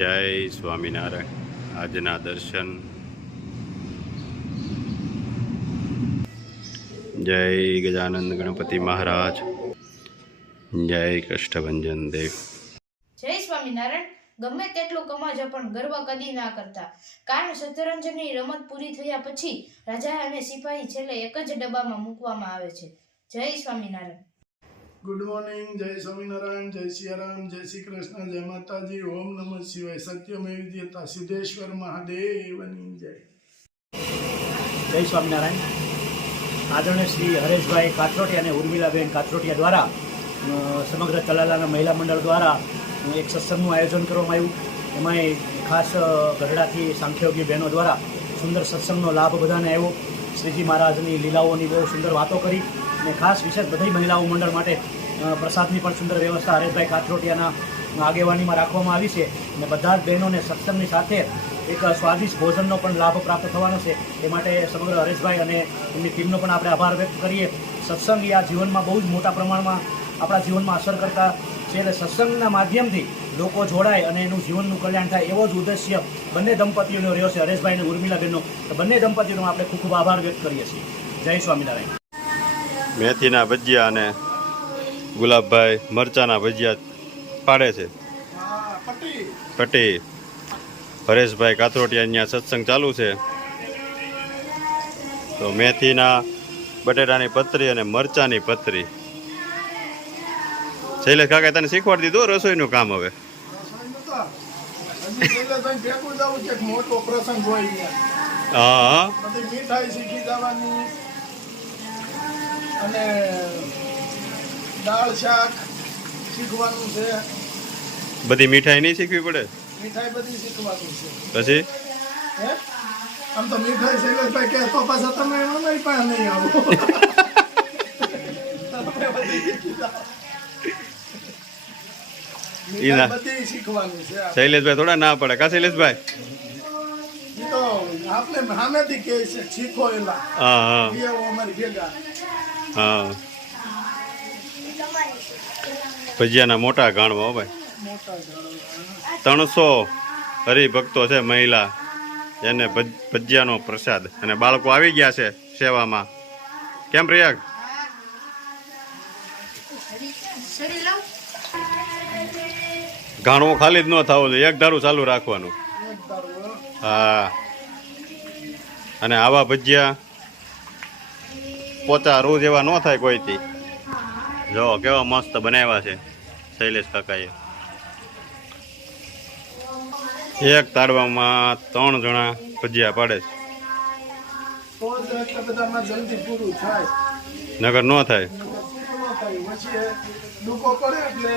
જય સ્વામિનારાયણ. આજના દર્શન. જય ગજાનંદ ગણપતિ મહારાજ. જય કષ્ટભંજન દેવ. જય સ્વામિનારાયણ. ગમે તેટલું કમાજો પણ ગર્વ કદી ના કરતા, કારણ શતરંજની રમત પૂરી થયા પછી રાજા અને સિપાહી છેલ્લે એક જ ડબ્બામાં મૂકવામાં આવે છે. જય સ્વામિનારાયણ. Good morning. જય સ્વામિનારાયણ. જય સિયારામ. જય શ્રી કૃષ્ણ. જય માતાજી. ઓમ નમઃ શિવાય. સત્યમેવ જયતા. સિદ્ધેશ્વર મહાદેવની જય. જય સ્વામિનારાયણ. આદરણીય શ્રી હરેશભાઈ કાથરોટિયા અને ઉર્મિલાબેન કાથરોટિયા દ્વારા સમગ્ર તલાલાના મહિલા મંડળ દ્વારા એક સત્સંગનું આયોજન કરવામાં આવ્યું. એમાંય ખાસ ગઢડાથી સાંખ્યોગી બહેનો દ્વારા સુંદર સત્સંગનો લાભ બધાને આવ્યો. શ્રીજી મહારાજની લીલાઓની બહુ સુંદર વાતો કરી અને ખાસ વિશેષ બધી મહિલાઓ મંડળ માટે પ્રસાદની પણ સુંદર વ્યવસ્થા હરેશભાઈ કાથરોટિયાના આગેવાનીમાં રાખવામાં આવી છે. અને બધા જ બહેનોને સત્સંગની સાથે એક સ્વાદિષ્ટ ભોજનનો પણ લાભ પ્રાપ્ત થવાનો છે. એ માટે સમગ્ર હરેશભાઈ અને એમની ટીમનો પણ આપણે આભાર વ્યક્ત કરીએ. સત્સંગ એ આ જીવનમાં બહુ જ મોટા પ્રમાણમાં આપણા જીવનમાં અસર કરતા છે. એટલે સત્સંગના માધ્યમથી લોકો જોડાય અને એનું જીવનનું કલ્યાણ થાય એવો જ ઉદ્દેશ્ય બંને દંપતીઓનો રહ્યો છે, હરેશભાઈ અને ઉર્મિલાબેનનો. તો બંને દંપતીઓનો આપણે ખૂબ ખૂબ આભાર વ્યક્ત કરીએ છીએ. જય સ્વામિનારાયણ. મેથીના ભજીયા અને ગુલાબભાઈ મરચાના ભજીયા પાડે છે. પટ્ટી. હરેશભાઈ કાથરોટિયા અહીંયા સત્સંગ ચાલુ છે. તો મેથીના બટેટાની પતરી અને મરચાની પતરી. શૈલેષ કાકા તને શીખવાડી દીધું રસોઈનું કામ. હવે મોટો પ્રસંગ હોય, હા, બધી મીઠાઈ શીખી જવાની અને દાળ શાક શીખવાનું છે. બધી મીઠાઈ નહીં શીખવી પડે? મીઠાઈ બધી શીખવાનું છે. પછી હે? આમ તો મીઠાઈ શૈલેષભાઈ કે તો પાછા તમે અમારી પાસે નહીં આવો. મીઠાઈ બધી શીખવાની છે. શૈલેષભાઈ થોડા ના પડે કા શૈલેષભાઈ? ઈ તો આપણે સામેથી કહે છે શીખો એલા. હા હા એવો અમારી ભેગા. હા. ભજીયાના મોટા ગાણવા હો ભાઈ. મોટા ઝાડો. 300 હરિભક્તો છે મહિલા, એને ભજીયાનો પ્રસાદ. અને બાળકો આવી ગયા છે સેવામાં. કેમ પ્રયાગ? ઘાણું ખાલી જ ન થવું જોઈએ, એક ધારું ચાલુ રાખવાનું. હા. અને આવા ભજીયા પોચા રોજ એવા ન થાય કોઈથી. જો કેવા મસ્ત બનાવ્યા છે શૈલેષ કાકાએ. એક તાડવામાં 3 જણા ભજીયા પાડે છે. તો જ એટલે બધામાં જલ્દી પૂરું થાય. નગર ન થાય. પછી ડૂકો પડે એટલે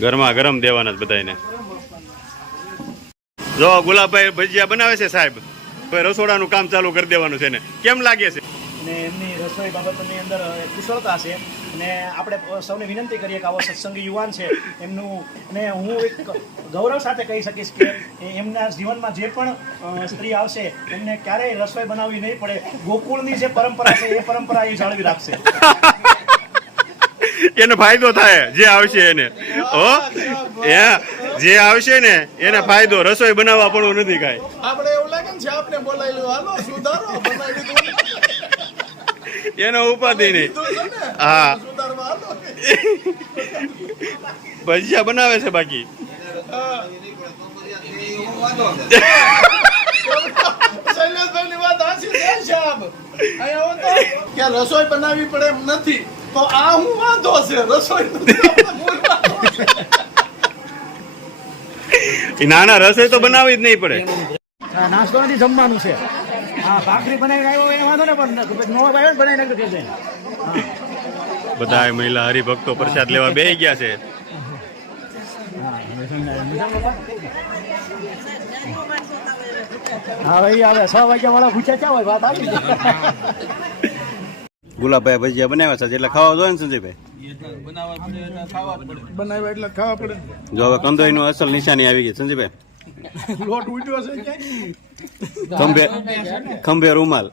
ગરમા ગરમ દેવાના જ બધાને. જો ગુલાબભાઈ ભજીયા બનાવે છે સાહેબ, કોઈ રસોડાનું કામ ચાલુ કરી દેવાનું છે ને. કેમ લાગે છે? અને એમની રસોઈ બાબતની અંદર કુશળતા છે. અને આપણે સૌને વિનંતી કરીએ કે આવો સત્સંગી યુવાન છે એમનું. અને હું એક ગૌરવ સાથે કહી શકીશ કે એમના જીવનમાં જે પણ સ્ત્રી આવશે એમને ક્યારેય રસોઈ બનાવવી નહીં પડે. ગોકુળની જે પરંપરા છે એ પરંપરા એ જાળવી રાખશે. એને ફાયદો થાય જે આવશે એને. જે આવશે ને એને ફાયદો. રસોઈ બનાવવા પણ નથી કાંઈ. આપણે એવું લાગે ને છે આપણે બોલાયેલું હાલો સુધારો બનાવી દીધું. એનો ઉપાધિ નહીં. હા, સુધારવા હાલો. ભજીયા બનાવે છે બાકી. શૈલેષભાઈની વાત હાચી છે સાહેબ. અહીંયા આવો તો કે રસોઈ બનાવવી પડે એમ નથી, તો આ હું વાંધો છે રસોઈ નથી. નાના રસોઈ તો બનાવવી જ નહીં પડે. નાસ્તો નથી, જમવાનું છે. હા, ભાખરી બનાવીને આવ્યો એને વાંધો ને, પણ નો આવ્યો બનાવી નાખ્યો છે. બધા મહિલા હરિભક્તો પ્રસાદ લેવા બેસી ગયા છે. હા ભાઈ, આવે 6 વાગ્યા વાળા પૂછ્યા ક્યાં હોય? વાત આવી છે. ગુલાબભાઈ ભજીયા બનાવ્યા છે એટલે ખાવા જોઈએ ને સંજયભાઈ? બનાવ્યા એટલે ખાવા પડે. જો હવે કંદોઈનું અસલ નિશાની આવી ગઈ સંજયભાઈ. લોટ ઉડ્યો છે ખંભે રૂમાલ.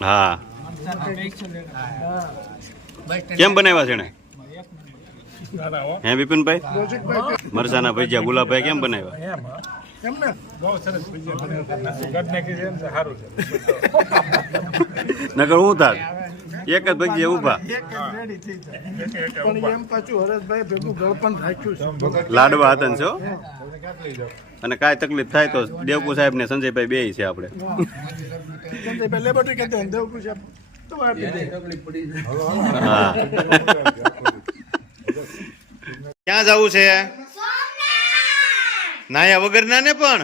હા. કેમ બનાવ્યા છે એને હે બિપિનભાઈ મરસાના ભજીયા ગુલાબભાઈ કેમ બનાવ્યા એમને નકર હું થાત એક જ ભજીયા ઊભા પણ એમ પાછું હરેશભાઈ ભેગું ગળપણ રાખ્યું છે લાડવા હતા ને છો અને કાંઈ તકલીફ થાય તો દેવકુ સાહેબ ને સંજયભાઈ બે છે આપણે લેબોરેટરી કહેते हैं देवकुश आप तो आप હા ક્યાં જવું છે નાયા વગર ના ને પણ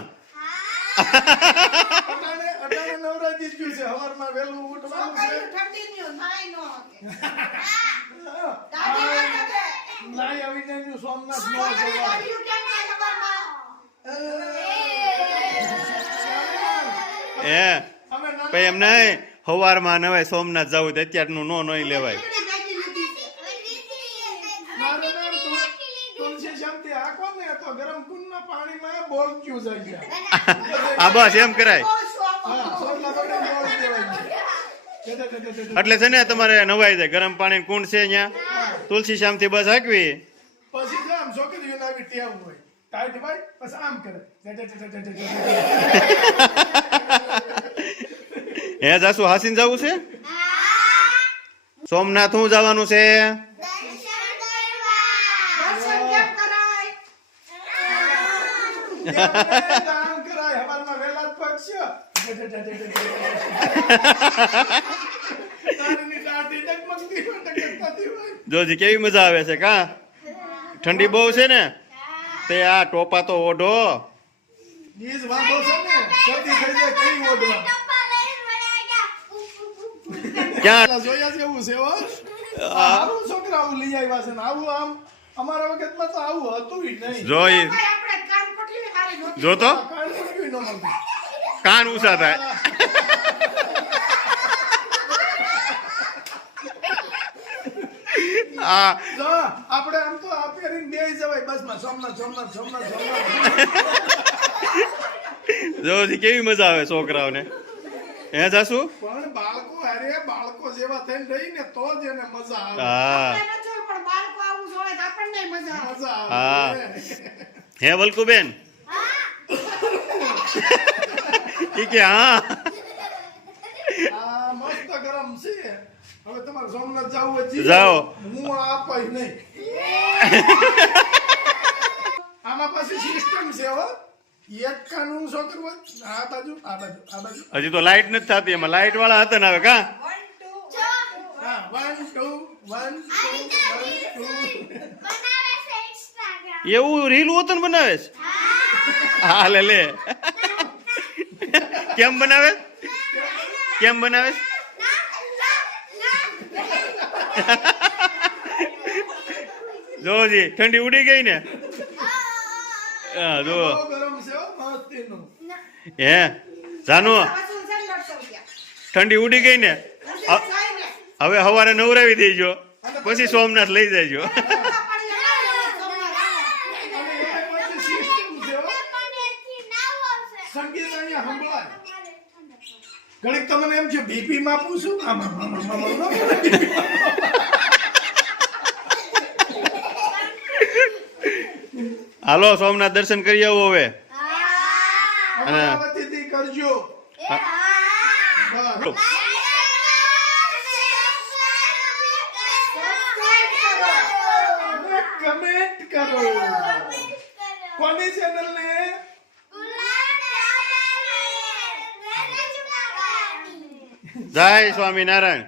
અટાણે નવરાજી ગયું છે હવારમાં વહેલું ઉઠવાનું છે નાઈ આવીને એનું સોમનાથ નો જવાય એ ભાઈ એમ નહીં સવારમાં નવાય સોમનાથ જવું તો અત્યારનું નો નહીં લેવાય તુલસી શાંતિ આ કોને તો ગરમ કુંડના પાણીમાં બોલક્યું જાય આ બસ એમ કરાય હા સોમના બગડે બોલ દેવાય એટલે છે ને તમારે નવાઈ જાય ગરમ પાણી કુંડ છે અહીંયા તુલસી શ્યામથી બસ હાંકવી પછી જો આમ છોકરીઓને આવી ટેવ હોય ટાઈટ ભાઈ પછી આમ કરે હે જાસુ હાસીને જવું છે સોમનાથ હું જવાનું છે આમ કરાય હવારમાં વહેલા જ પગશે તારીની દાઢી ડગમગતી હોય ટકટકતી હોય જોજી કેવી મજા આવે છે કા ઠંડી બહુ છે ને તે આ ટોપા તો ઓઢો ઈજ વાંધો છે ને શરદી થઈ જાય કઈ ઓઢવા ક્યાં જોયા છે એવું છે હો આવું છોકરાઓ લઈ આવ્યા છે ને આવું આમ અમારા વખતમાં તો આવું હતું ય નહીં જોઈ જો તો કાંઈ પડ્યું ન મળતું કાન ઊંચા થાય આ જો આપણે આમ તો આ પહેરીને બેસી જવાય બસમાં સોમનાથ સોમનાથ સોમનાથ સોમનાથ જોજી કેવી મજા આવે છોકરાઓને હે જાસુ પણ બાળકો જેવા થઈને રહી ને તો જ એને મજા આવે હા મજા હા. આવે હે વલ્કુબેન ઈ કે હા આ મસ્ત ગરમ છે હવે તમારે સોમનાથ જવું હોય જી જાઓ. હું આપાય નહીં આમાં પાછી સિસ્ટમ છે હો એક કાનૂન છોકરું હોય આ બાજુ આ બાજુ આ બાજુ હજી તો લાઈટ નથી થતી એમાં લાઈટ વાળા હતા ને હવે કા હા 1 2 1 2 એવું રીલ હોતન બનાવે છે હા લે કેમ બનાવે કેમ બનાવે જોજી ઠંડી ઉડી ગઈ ને હા જો બહુ ગરમ છે હો મસ્તીનું હે જાનો ઠંડી ઉડી ગઈ ને હવે સવારે નવરાવી દેજો પછી સોમનાથ લઈ જજો અને એમાં પાછી સિસ્ટમ છે હો સંગીત અહીંયા સંભળાય ઘડીક તમને એમ છે બીપી માપું છું હાલો સોમનાથ દર્શન કરી આવો હવે અમરાવતીથી કરજો બસ. કમેન્ટ કરો કોની ચેનલ ને જય સ્વામિનારાયણ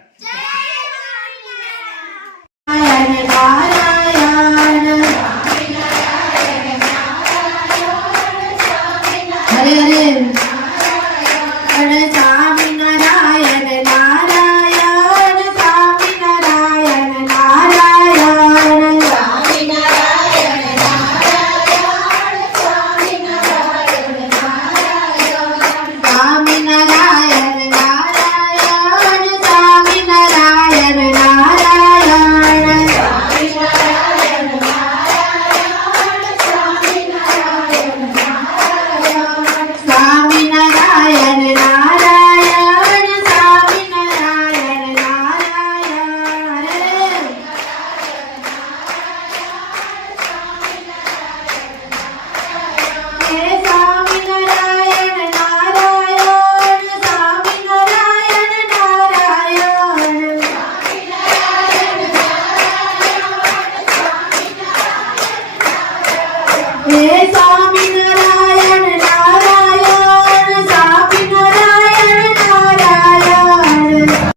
હરે હરે હરે સ્વામિનારાયણ નારાયણ સ્વામિનારાયણ નારાયણ સ્વામિનારાયણ નારાયણ સ્વામિનારાયણ નારાયણ સ્વામિનારાયણ નારાયણ સ્વામિનારાયણ નારાયણ હે